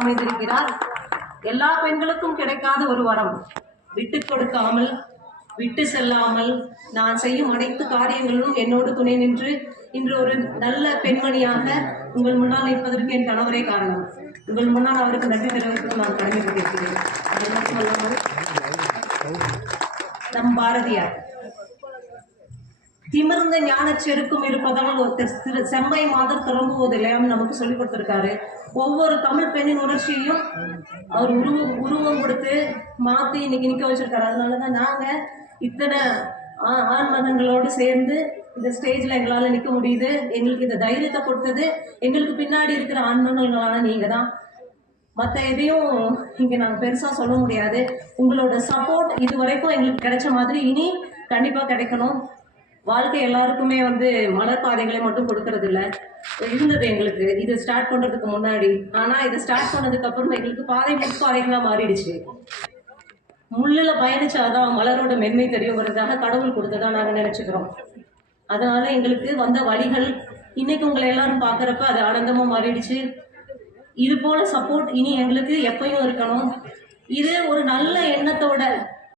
அமைந்திருக்கிறார். எல்லா பெண்களுக்கும் கிடைக்காத ஒரு வரம், விட்டு கொடுக்காமல் விட்டு செல்லாமல் நான் செய்யும் அனைத்து காரியங்களிலும் என்னோடு துணை நின்று இன்று ஒரு நல்ல பெண்மணியாக உங்கள் முன்னால் நிற்பதற்கு என் கணவரே காரணம். உங்கள் முன்னால் அவருக்கு நன்றி தெரிவித்து நான் கடமைப்பட்டிருக்கிறேன். அது மட்டுமல்லாமல் நம் பாரதியார் திமிர்ந்த ஞான செருக்கும் இருப்பதால் செம்மை மாதம் திரும்புவதில்லையாம் நமக்கு சொல்லிக் கொடுத்திருக்காரு. ஒவ்வொரு தமிழ் பெண்ணின் உணர்ச்சியையும் அவர் உருவம் கொடுத்து மாத்தி இன்னைக்கு நிக்க வச்சிருக்காரு. அதனாலதான் நாங்க இத்தனை ஆண் மகன்களோடு சேர்ந்து இந்த ஸ்டேஜ்ல எங்களால நிக்க முடியுது. எங்களுக்கு இந்த தைரியத்தை கொடுத்தது எங்களுக்கு பின்னாடி இருக்கிற ஆண்மகன்களான நீங்க தான். மற்ற எதையும் இங்க நாங்க பெருசா சொல்ல முடியாது. உங்களோட சப்போர்ட் இது வரைக்கும் எங்களுக்கு கிடைச்ச மாதிரி இனி கண்டிப்பா கிடைக்கணும். வாழ்க்கை எல்லாருக்குமே மலர் பாதைகளை மட்டும் கொடுக்கறது இல்லை இருந்தது எங்களுக்கு இது ஸ்டார்ட் பண்றதுக்கு முன்னாடி. ஆனா இதை ஸ்டார்ட் பண்ணதுக்கு அப்புறம் எங்களுக்கு பாதை முற்பாதைகளா மாறிடுச்சு. முள்ளுல பயணிச்சாதான் மலரோட மென்மை தெரியுங்கிறதுக்காக கடவுள் கொடுத்ததா நாங்க நினைச்சுக்கிறோம். அதனால எங்களுக்கு வந்த வழிகள் இன்னைக்கு உங்களை எல்லாரும் பாக்குறப்ப அது ஆனந்தமா மாறிடுச்சு. இது போல சப்போர்ட் இனி எங்களுக்கு எப்பயும் இருக்கணும். இது ஒரு நல்ல எண்ணத்தோட